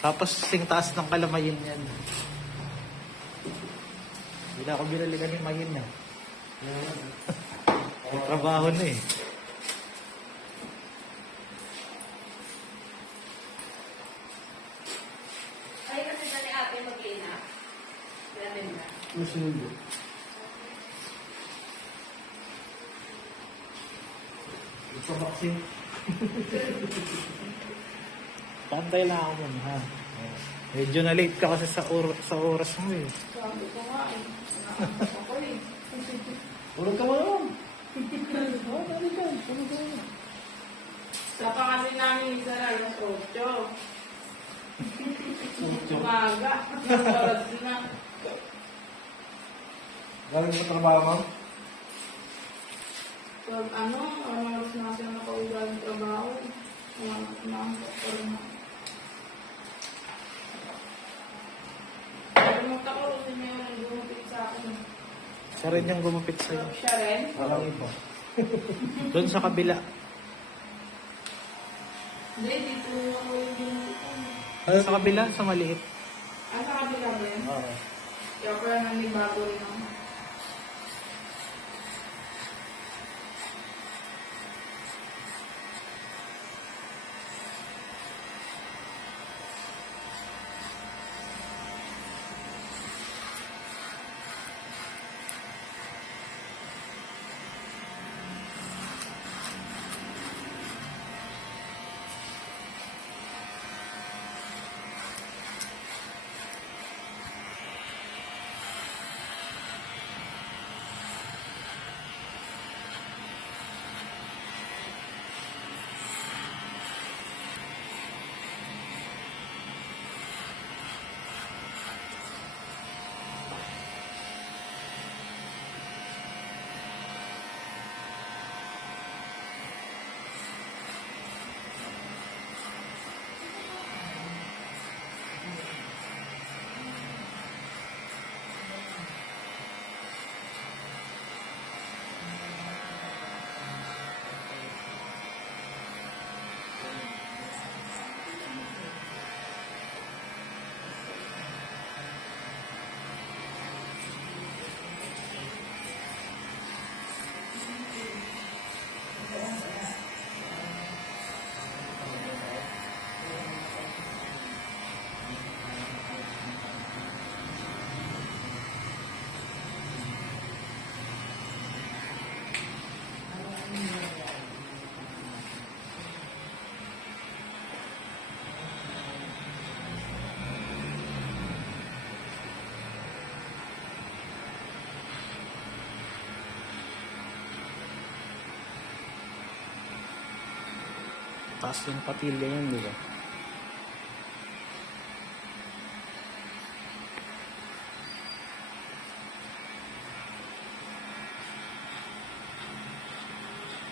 Tapos sing taas ng kalamayin yan. Hindi na ako binalikan yung mayin na. May trabaho na eh. Ay, kasi na ni ate mag-ina. Grabe na. Masundo. Ipabaksin. Pantay lang ako muna ha. Medyo na late ka kasi sa oras mo eh. Sabi ko nga eh. Nakakasok ako eh. Urog ka mo naman. Oh, dali ka. Ano ka na? Sa pangasin namin isa na yung 8. Umaga. Oras na. Galing sa trabaho mo? So, oras na kasi nakauwi ng trabaho. Umaga pa rin na. Pumunta ko kasi may walang gumupit sa akin. Siya rin yung gumupit sa'yo. Siya rin? Parang iba. Doon sa kabila. Hindi, dito ako yung gumupit ko. Sa kabila, sa maliit. Sa kabila ba yun? Oo. Kaya parang nanibago rin ako. Taas yung patilya yun, di ba?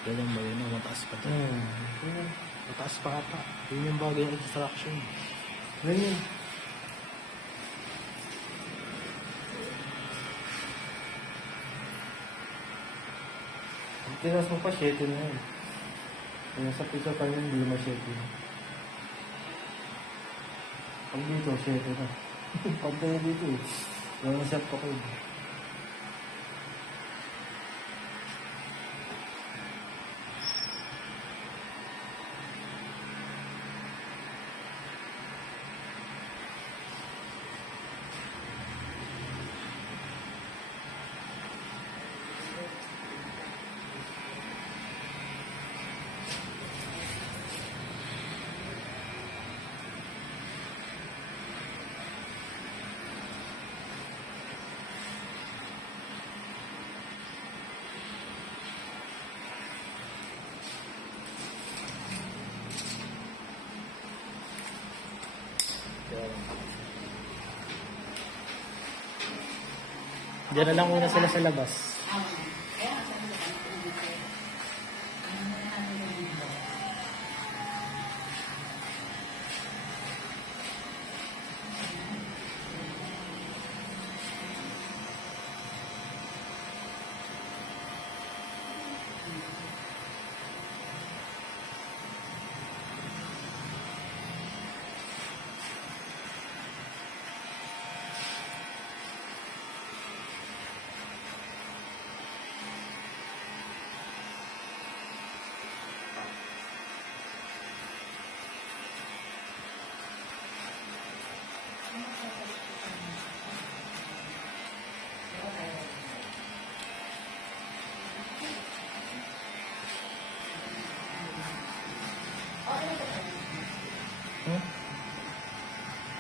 Ganyan ba yun? Mataas pa to. Mataas pa ata. Yun yung bagay ng extraction. Ganyan. Ang tinas mo pa, 7 na yun. Kaya sa pizza pa yun, hindi naman 7 na. Pag dito, 7 na. Pag tayo dito eh. Walang set pa kayo. Diyan na lang muna sila sa labas.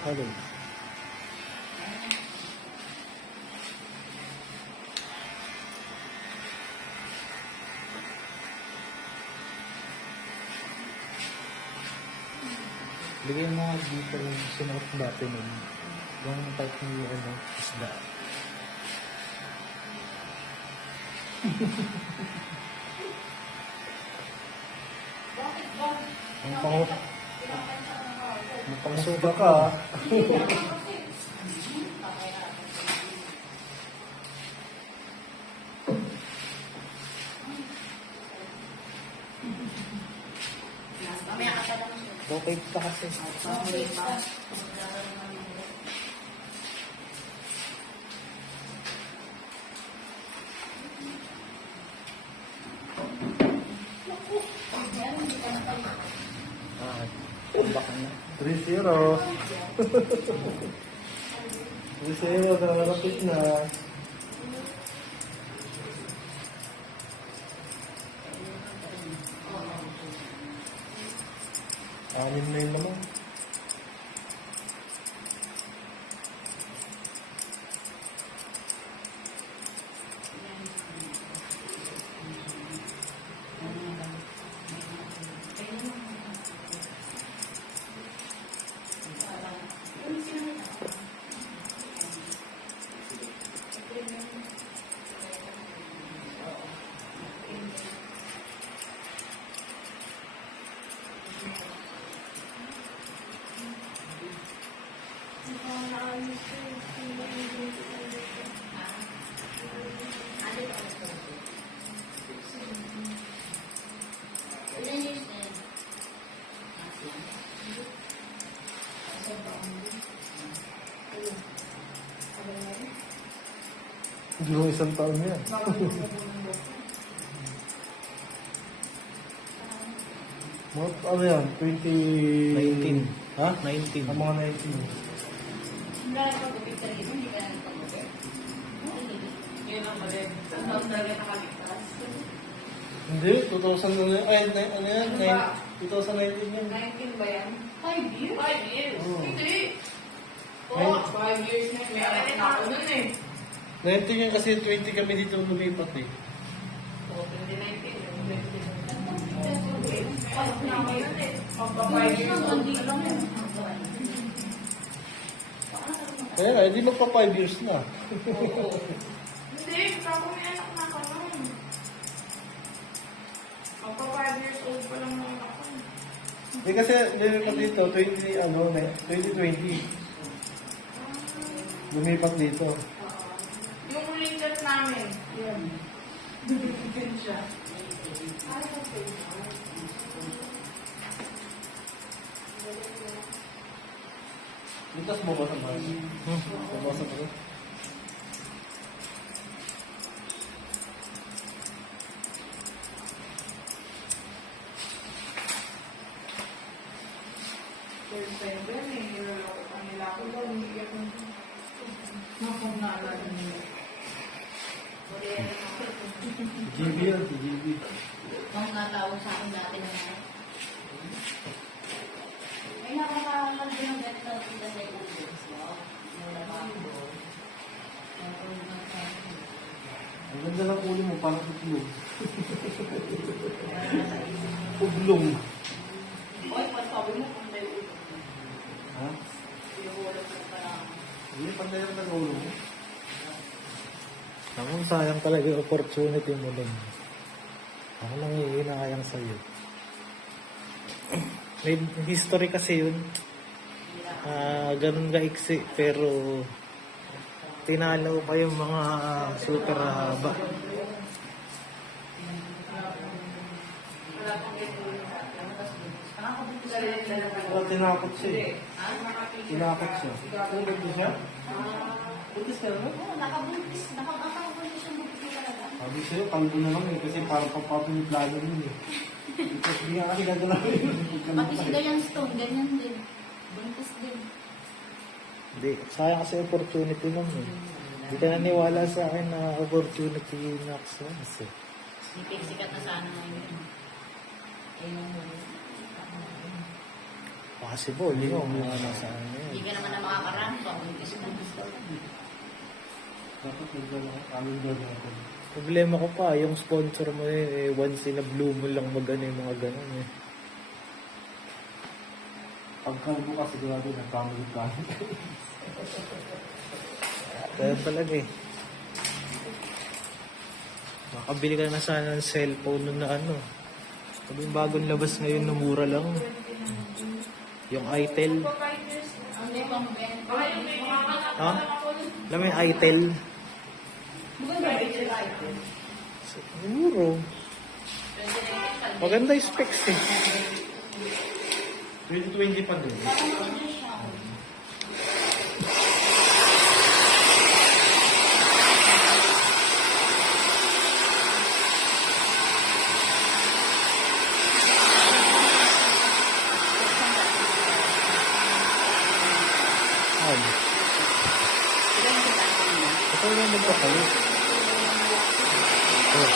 Alin? Bigay mo nga dito yung sinuot dati nun. Yung type ng ano, isda. Bakit ba? Ang pango... Ang pangsuba ka. Mamaya ka pa lang. Okay pa kasi. Okay pa. Ah, baka na. 3-0. 3-0, nakalapit na. Anim na yun naman. Hindi mo isang taon yan. Mga ano yan? 19. Ha? 19. Ang mga 19. Hindi ka nagpagupit sa rin. Hindi ka nagpagupit. Yun ang mali. Ang taon talaga nakaligtas. Hindi, 2000 na yan. Ay, ano yan? Ano ba? 2019 yan. 19 ba yan? 5 years? 5 years? Oo. Hindi. Oo, 5 years na. May anak na ako nun eh. 19 yan kasi 20 kami dito lumipat eh. Oo, 2019. 2019. Anak na ako yun eh. Magpa 5 years old din lang yun. Kaya nga, hindi magpa 5 years na. Oo. Hindi, kako may anak na ako nun. Magpa 5 years old pa lang naman ako. Hindi kasi lumipat dito, 2020. Lumipat dito. Yung ringgit namin. Yan. Bibigyan siya. Ay, okay. Butas mo ba sa mas? Nabasa mo ba? Third seven eh. Niloloko pa nila ako daw. Hindi ako. Nakong naalala nila. GB yan, si GB. Ang natawag sa akin dati na nga. May nakakamal din ang ganito dito sa Ubus. Mula pa ako. Ang ganda ng ulo mo, parang utlong. Uglong. Oy, pasabi mo kung may ulo. Ha? Pinuhulog mo pa lang. Hindi, panday ang ng ulo mo. Ako, sayang talaga yung opportunity mo nun. Ako lang hihinayang sa'yo. May history kasi yun. Ganun iksi, pero tinalo pa yung mga super haba. Wala pang ito. Wala, tinakot siya eh. Tinakot siya. Tinakot siya? Buntis ka naman? Oo, nakabuntis. Nakabuntis yung buntis ko talaga. Sabi sa'yo, kalbo na lang eh, kasi parang papapiniplano yun eh. Because hindi nga kasi gagawin yun. Pati si Diane Stone, ganyan din. Buntis din. Hindi, sayang kasi opportunity nun eh. Hindi ka naniwala sa akin na opportunity na access eh. Sikat na sana ngayon. Eh, yung possible yun. Nasa ano Hindi yun. ka naman na makakarambang. Dapat nagdala ka calendar natin. Problema ko pa, yung sponsor mo once in a blue moon lang mag-ano yung mga ganun eh. Pagkalbo ka sigurado nagkamali ka. Kaya talaga eh. Makabili ka na sana ng cellphone nun na ano. Sabi yung bagong labas ngayon na mura lang. Yung Itel. Hindi pang benta. Ha? Alam mo yung Itel? Siguro. Maganda yung specs eh. 2020 pa din. Parang maganda siya. Ay. Ito yung magpapalit. Oh.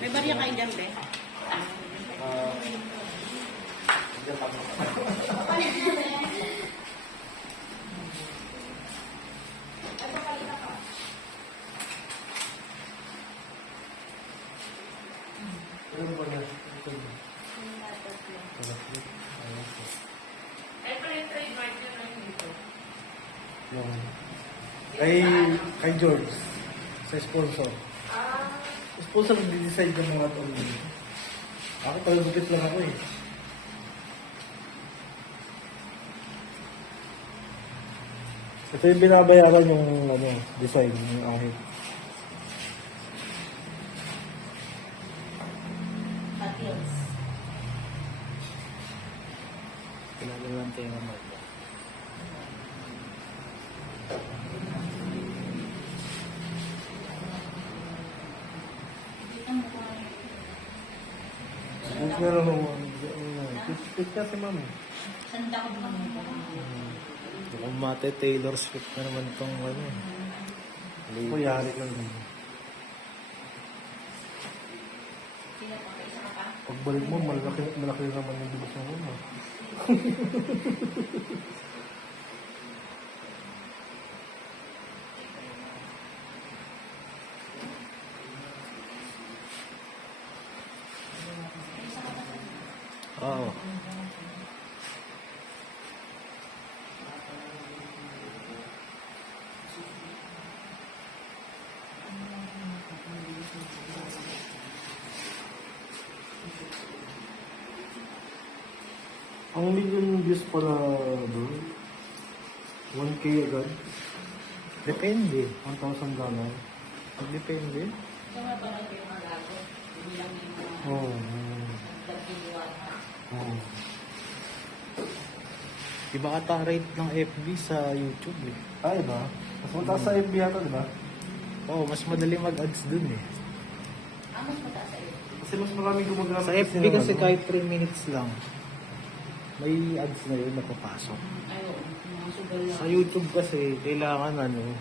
May barya kayo dyan, be? Ano ba na? Ay, pala yung trademark yun na yun dito. Kay George, sa sponsor. Sponsor nag-decide ng mga ito. Ako palagupit lang ako eh. Ito yung binabayaran yung design ng ahit. Patios. Kilala lang tayo naman. Kung meron ng pit kasi ma'am. Sanda ko naman po. Kung mate Taylor Swift na naman itong ano. Kuyari lang din. Sino pa? Isa ka pa? Pagbalik mo, malaki naman yung bilis ng ulo. Oo. Ang million views pala doon. 1K agad. Depende. $1,000. Depende. Ito nga pala yung mga gago. Hindi lang yung mga Oo. nagpapiliwata. Oo. Iba ata ang rate ng FB sa YouTube eh. Ay ba? Mas mataas sa FB yata, di ba? Oo, mas madali mag-ads dun eh. Mas mataas sa'yo. Kasi mas maraming gumagamit. Sa FB kasi kahit 3 minutes lang, may ads na yun napapasok. Ay, oo. Mga sugal lang. Sa YouTube kasi, kailangan ano,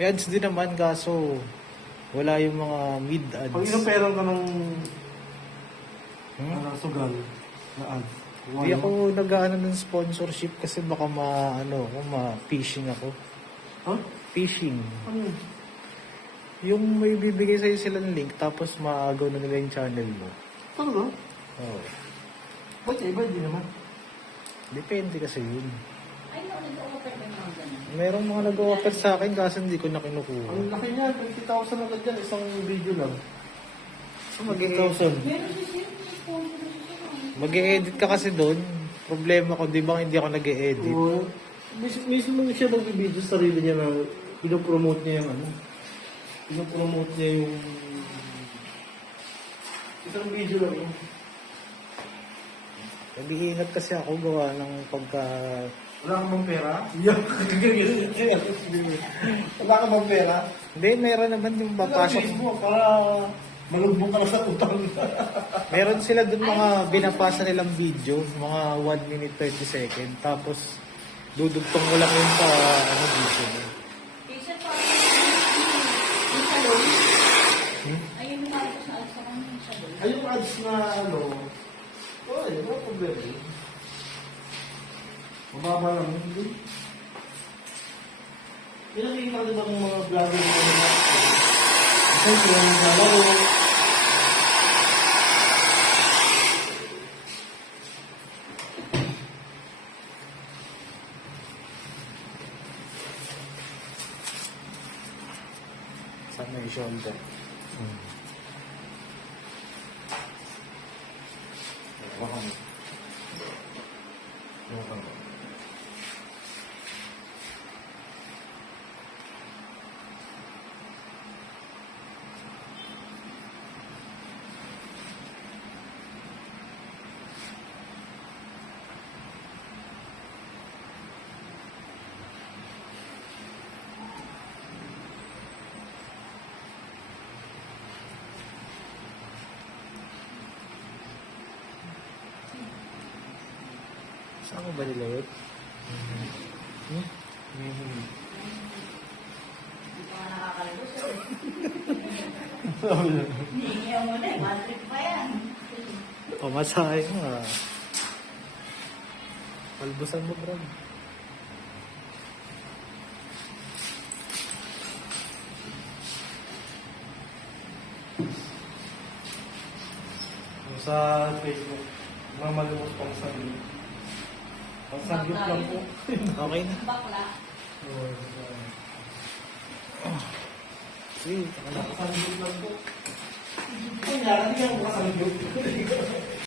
may ads din naman kaso wala yung mga mid ads. Pag inuperang ka ng sugal na ads. Hindi ako nag-ano ng sponsorship kasi baka ma-phishing ako. Huh? Phishing. Ano yun? Yung may bibigay sa'yo silang link tapos maagaw na nila yung channel mo. Talaga? Oo. Ba't iba hindi naman? Depende kasi yun. Ay, no, nag-offer ba mga ganun? Merong mga nag-offer sa akin kasi hindi ko na kinukuha. Ang laki niya, 20,000 agad yan, isang video lang. So, mag-e-edit Meron si Sir, sponsor na si Sir. ka kasi doon. Problema ko, di ba hindi ako nag-e-edit? Oo. Mismo siya nag-video sa sarili niya na pinopromote niya yung pinopromote niya yung isang video lang yun. Nag-iingat kasi ako gawa ng pagka... Wala ka bang pera? Yeah. Wala ka bang pera? Hindi, meron naman yung papasok. Mo para malugbong ka na sa utang. Meron sila doon mga binapasa nilang video, mga 1 minute 30 second. Tapos, dudugtong mo lang yun sa video. Sir, parang yung salon. Hmm? Ayun yung parang sa alsa kami yung salon. Ay, yung ads na ano, wala problema yun. Mababa lang yun, hindi. Pinakikita ka diba ng mga vlogger na nila? Kasi sila yung nalaro. Sa may shoulder. Wakang. Wakang. Saan ko ba nilawit? Hindi pa nga nakakalabos eh. Hihingi mo na eh, one trip pa yan. Pamasahe mo ah. Palbusan mo, bro. Yung sa Facebook, mamalimos pang sabi. Pang sabi lang po. Okay na. Bakla. Sige, taka na. Pang sabi lang po. Ay, hindi ka makasanggup.